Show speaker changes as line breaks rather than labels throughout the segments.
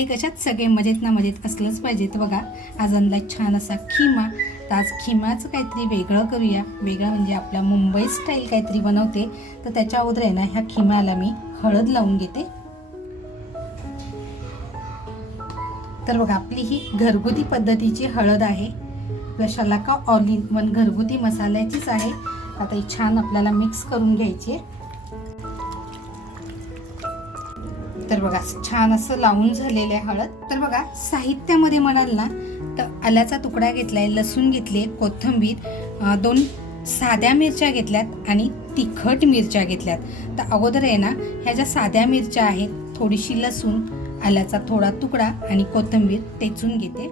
मंडळी कशात सगळे मजेत ना मजेत असलंच पाहिजे. तर बघा आज आणला छान असा खिमा. तर आज खिमाचं काहीतरी वेगळं करूया. वेगळं म्हणजे आपल्या मुंबई स्टाईल काहीतरी बनवते. तर त्याच्या अगोदर आहे ना ह्या खिमाला मी हळद लावून घेते. तर बघा आपली ही घरगुती पद्धतीची हळद आहे. आपल्या का ऑल इन वन घरगुती मसाल्याचीच आहे. आता ही छान आपल्याला मिक्स करून घ्यायची आहे. तर बघा छान असं लावून झालेलं आहे हळद. तर बघा साहित्यामध्ये म्हणाल ना तर आल्याचा तुकडा घेतलाय लसूण घेतले कोथिंबीर दोन साध्या मिरच्या घेतल्यात आणि तिखट मिरच्या घेतल्यात. तर अगोदर आहे ना ह्या ज्या साध्या मिरच्या आहेत थोडीशी लसूण आल्याचा थोडा तुकडा आणि कोथिंबीर टेचून घेते.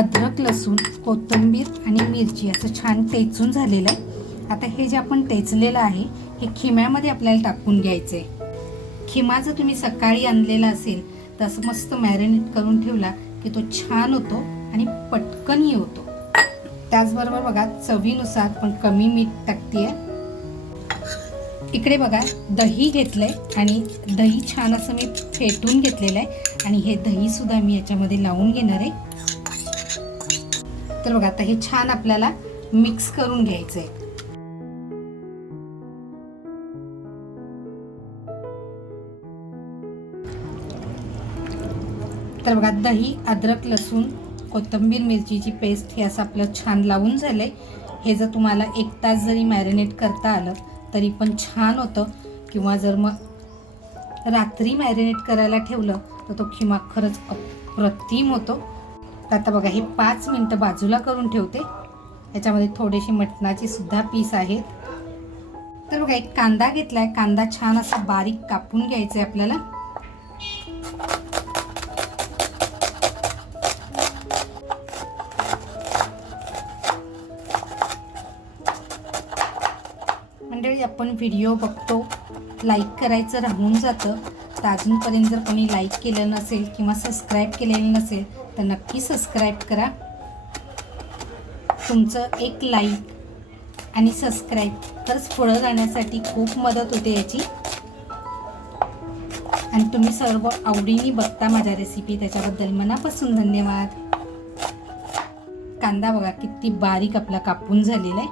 अद्रक लसूण कोथिंबीर आणि मिरची असं छान टेचून झालेलं आहे. आता हे जे आपण टेचलेलं आहे हे खिम्यामध्ये आपल्याला टाकून घ्यायचं आहे खिमा जर तुम्ही सकाळी आणलेला असेल तर असं मस्त मॅरिनेट करून ठेवला की तो छान होतो आणि पटकनही होतो. त्याचबरोबर बघा चवीनुसार पण कमी मीठ टाकते इकडे बघा दही घेतलं आहे आणि दही छान असं मी फेटून घेतलेलं आहे. आणि हे दहीसुद्धा मी याच्यामध्ये लावून घेणार आहे. तर बघा आता हे छान आपल्याला मिक्स करून घ्यायचंय. तर बघा दही अद्रक लसूण कोथिंबीर मिरचीची पेस्ट हे असं आपलं छान लावून झालंय. हे जर तुम्हाला एक तास जरी मॅरिनेट करता आलं तरी पण छान होतं. किंवा जर मग रात्री मॅरिनेट करायला ठेवलं तर तो खिमा खरंच अप्रतिम होतो. तर आता बघा हे पाच मिनटं बाजूला करून ठेवते. याच्यामध्ये थोडेसे मटणाची सुद्धा पीस आहेत. तर बघा एक कांदा घेतलाय. कांदा छान असा बारीक कापून घ्यायचा आहे आपल्याला. मंडळी आपण व्हिडिओ बघतो लाईक करायचं राहून जातं. तर अजूनपर्यंत जर कोणी लाईक केलं नसेल किंवा सबस्क्राईब केलेलं नसेल तर नक्की सबस्क्राईब करा. तुमचं एक लाईक आणि सबस्क्राईब तरच पुढं जाण्यासाठी खूप मदत होते याची. आणि तुम्ही सर्व आवडीने बघता माझ्या रेसिपी त्याच्याबद्दल. मनापासून धन्यवाद. कांदा बघा किती बारीक आपला कापून झालेला आहे.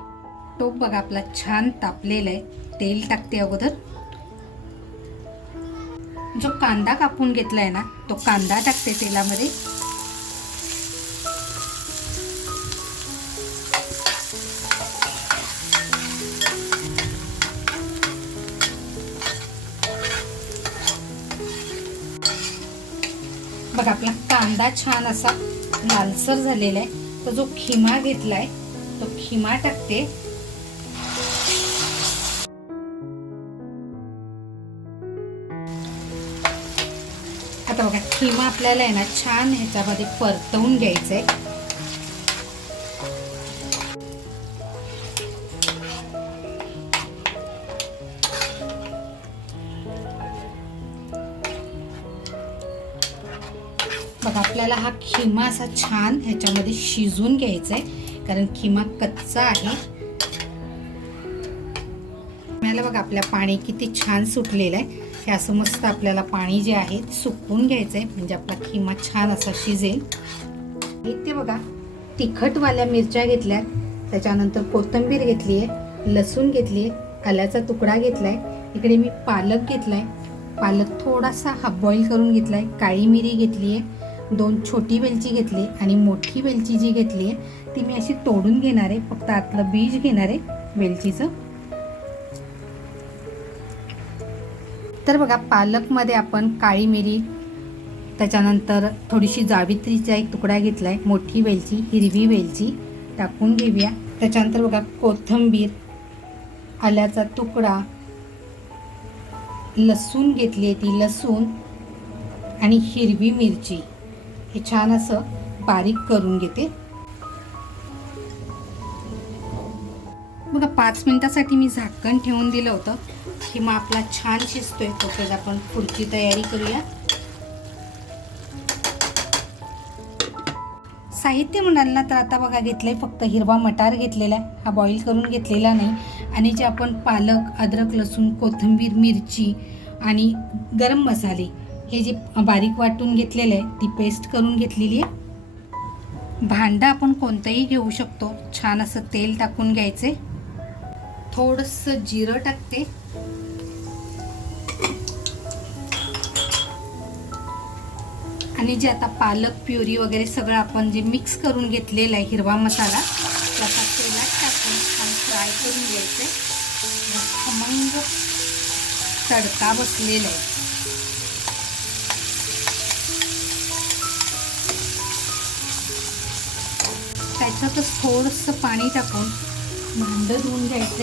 टोप बघा आपला छान तापलेला आहे. तेल टाकते अगोदर. जो कांदा कापून घेतला आहे ना तो कांदा टाकते तेलामध्ये. बघा आपला कांदा छान असा लालसर झालेला आहे. तो जो खिमा घेतलाय तो खिमा टाकते. आता बघा खिमा आपल्याला आहे ना छान ह्याच्यामध्ये परतवून घ्यायचंय. आपल्याला हा खिमा असा छान ह्याच्यामध्ये शिजून घ्यायचा आहे कारण खिमा कच्चा आहे. आपल्याला बघा आपल्या पाणी किती छान सुटलेलं आहे हे असं मस्त आपल्याला पाणी जे आहे सुकवून घ्यायचं आहे म्हणजे आपला खिमा छान असा शिजेल. इथे बघा तिखटवाल्या मिरच्या घेतल्यात त्याच्यानंतर कोथिंबीर घेतली आहे लसूण घेतली आहे कल्याचा तुकडा घेतला आहे इकडे मी पालक घेतला आहे पालक थोडासा हाफ बॉईल करून आहे काळी मिरी घेतली आहे दोन छोटी वेलची घेतली आणि मोठी वेलची जी घेतली आहे ती मी अशी तोडून घेणार आहे. फक्त आतलं बीज घेणार आहे वेलचीचं. तर बघा पालकमध्ये आपण काळी मिरी त्याच्यानंतर थोडीशी जावित्रीचा एक तुकडा घेतला आहे मोठी वेलची हिरवी वेलची टाकून घेऊया. त्याच्यानंतर बघा कोथिंबीर आल्याचा तुकडा लसूण घेतली आहे ती लसूण आणि हिरवी मिरची. हे छान असं बारीक करून घेते. बघा पाच मिनिटासाठी मी झाकण ठेवून दिलं होतं. की मग आपला छान शिजतोय तोपर्यंत आपण पुढची तयारी करूया. साहित्य म्हणाल ना तर आता बघा घेतलंय फक्त हिरवा मटार घेतलेला आहे. हा बॉईल करून घेतलेला नाही. आणि जे आपण पालक अद्रक लसूण कोथिंबीर मिरची आणि गरम मसाले हे जे बारीक वाटून घेतलेलं आहे ती पेस्ट करून घेतलेली आहे. भांडं आपण कोणतंही घेऊ शकतो. छान असं तेल टाकून घ्यायचे. थोडंसं जिरं टाकते. आणि जे आता पालक प्युरी वगैरे सगळं आपण जे मिक्स करून घेतलेलं आहे हिरवा मसाला त्याचा तेलात टाकून छान फ्राय करून घ्यायचे. खमंग तडका बसलेला आहे. त्याच्यातच थोडंसं पाणी टाकून भांडं धुवून घ्यायचे.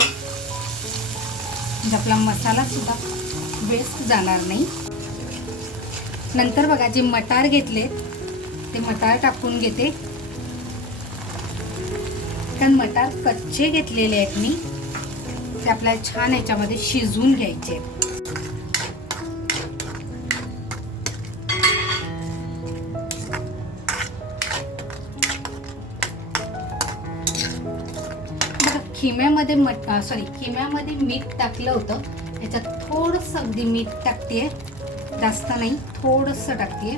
म्हणजे आपला मसालासुद्धा वेस्ट जाणार नाही. नंतर बघा जे मटार घेतले ते मटार टाकून घेते. कारण मटार कच्चे घेतलेले आहेत मी. ते आपल्याला छान याच्यामध्ये शिजवून घ्यायचे आहेत. खिम्यामध्ये मट सॉरी खिम्यामध्ये मीठ टाकलं होतं. याच्यात थोडंसं अगदी मीठ टाकते जास्त नाही थोडंसं टाकते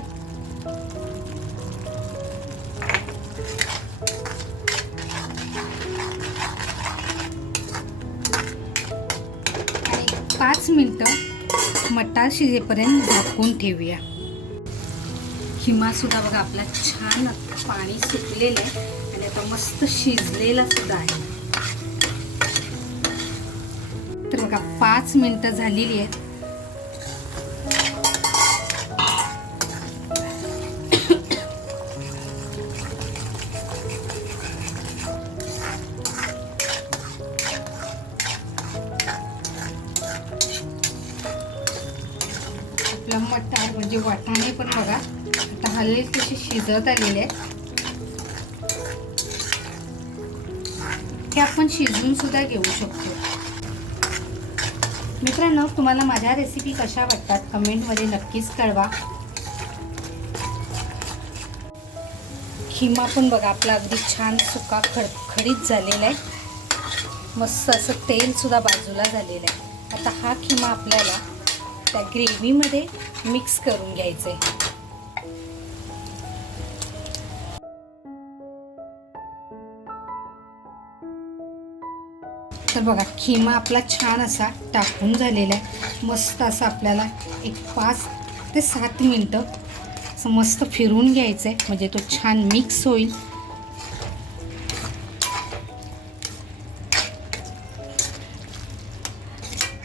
पाच मिनटं मटार शिजेपर्यंत झाकून ठेवूया. खिमा सुद्धा बघा आपला छान पाणी सुकलेलं आहे. आणि आता मस्त शिजलेला सुद्धा आहे. तर बघा पाच मिनटं झालेली आहेत. आपला मटार म्हणजे वाटाणे पण बघा आता हल्ले तसे शिजत आलेले आहेत. हे आपण शिजून सुद्धा घेऊ शकतो. मित्रांनो तुम्हाला माझ्या रेसिपी कशा वाटतात? कमेंटमध्ये नक्कीच कळवा. खिमा पण बघा आपला अगदी छान सुका खडखडीत झालेला आहे. मस्त असं तेलसुद्धा बाजूला झालेलं आहे. आता हा खिमा आपल्याला त्या ग्रेव्हीमध्ये मिक्स करून घ्यायचं आहे तर बघा खिमा आपला छान असा टाकून झालेला आहे. मस्त असं आपल्याला एक पाच ते सात मिनटं असं मस्त फिरून घ्यायचं आहे म्हणजे तो छान मिक्स होईल.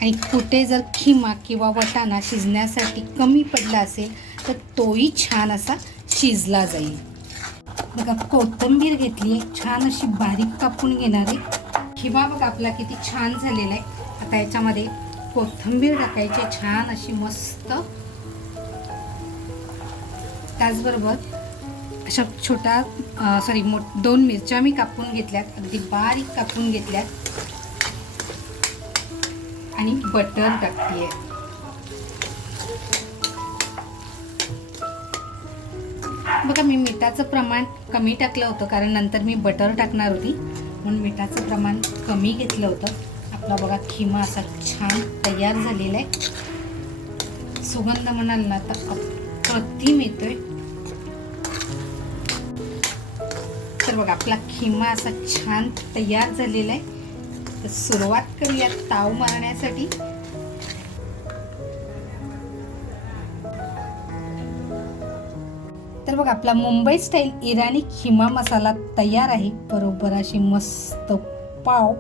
आणि कुठे जर खिमा किंवा वटाणा शिजण्यासाठी कमी पडला असेल तर तोही छान असा शिजला जाईल. बघा कोथिंबीर घेतली आहे. छान अशी बारीक कापून घेणार आहे. खिमा बघ आपला किती छान झालेला आहे. आता याच्यामध्ये कोथिंबीर टाकायची छान अशी मस्त. त्याचबरोबर अशा छोट्या सॉरी मो दोन मिरच्या मी कापून घेतल्यात. अगदी बारीक कापून घेतल्यात. आणि बटर टाकते बघा मी मिठाचं प्रमाण कमी टाकलं होतं कारण नंतर मी बटर टाकणार होती. म्हणून मिठाचं प्रमाण कमी घेतलं होतं. आपला बघा खिमा असा छान तयार झालेला आहे. सुगंध म्हणाल ना तर अप्रतिम येतोय. तर बघा आपला खिमा असा छान तयार झालेला आहे. तर सुरुवात करूया ताव मारण्यासाठी. तर बघा आपला मुंबई स्टाईल इराणी खिमा मसाला तयार आहे. बरोबर अशी मस्त पाव.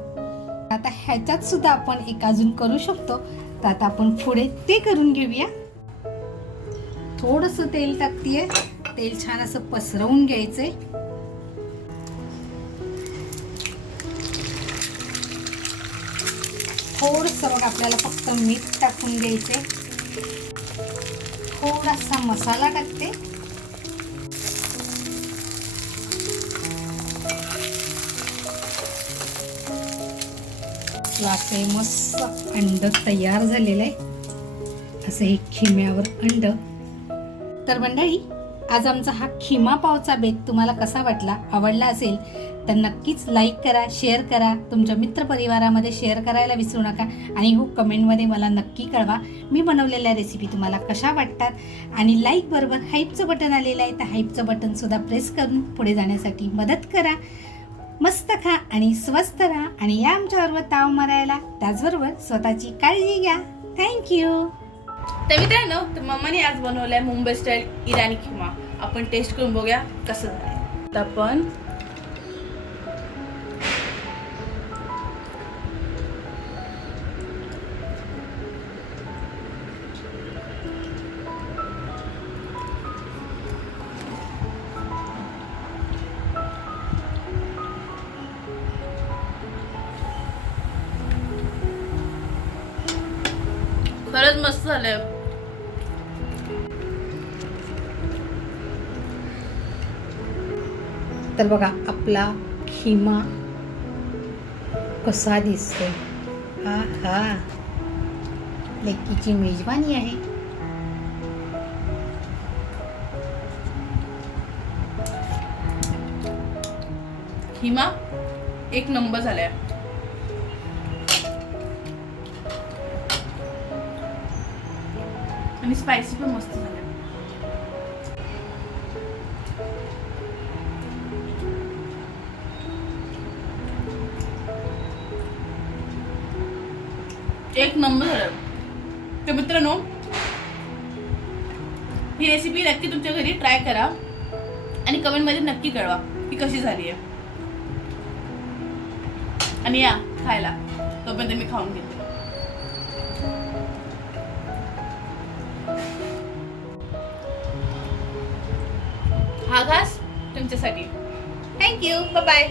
आता ह्याच्यात सुद्धा आपण एक अजून करू शकतो. तर आता आपण पुढे ते करून घेऊया. थोडस तेल टाकतीये. तेल छान असं पसरवून घ्यायचंय. थोडंसं बघ आपल्याला फक्त मीठ टाकून घ्यायचे थोडासा मसाला टाकते. आपलं असं मस्त अंड तयार झालेलं आहे. असं हे खिम्यावर अंड. तर मंडळी आज आमचा हा खिमा पावचा बेत तुम्हाला कसा वाटला आवडला असेल तर नक्कीच लाईक करा शेअर करा तुमच्या मित्रपरिवारामध्ये शेअर करायला विसरू नका आणि हो कमेंटमध्ये मला नक्की कळवा. मी बनवलेल्या रेसिपी तुम्हाला कशा वाटतात आणि लाईक बरोबर हाईपचं बटन आलेलं आहे तर हाईपचं बटनसुद्धा प्रेस करून पुढे जाण्यासाठी मदत करा. मस्त खा आणि स्वस्त राहा आणि या आमच्याबरोबर ताव मारायला. त्याचबरोबर स्वतःची काळजी घ्या. थँक्यू
तर मित्रांनो तर मम्माने आज बनवलाय मुंबई स्टाईल इराणी खिमा. आपण टेस्ट करून बघूया कसं झालंय. तर आपण मस्त झालंय.
तर बघा आपला खिमा कसा दिसतोय. हा हा. लेकीची मेजवानी आहे.
खिमा एक नंबर झालाय. आणि स्पायसी पण मस्त झालं. एक नंबर झालं तर मित्रांनो ही रेसिपी नक्की तुमच्या घरी ट्राय करा आणि कमेंटमध्ये नक्की कळवा की कशी झाली आहे आणि या खायला. तोपर्यंत मी खाऊन घेते. हा घास तुमच्यासाठी थँक्यू बाय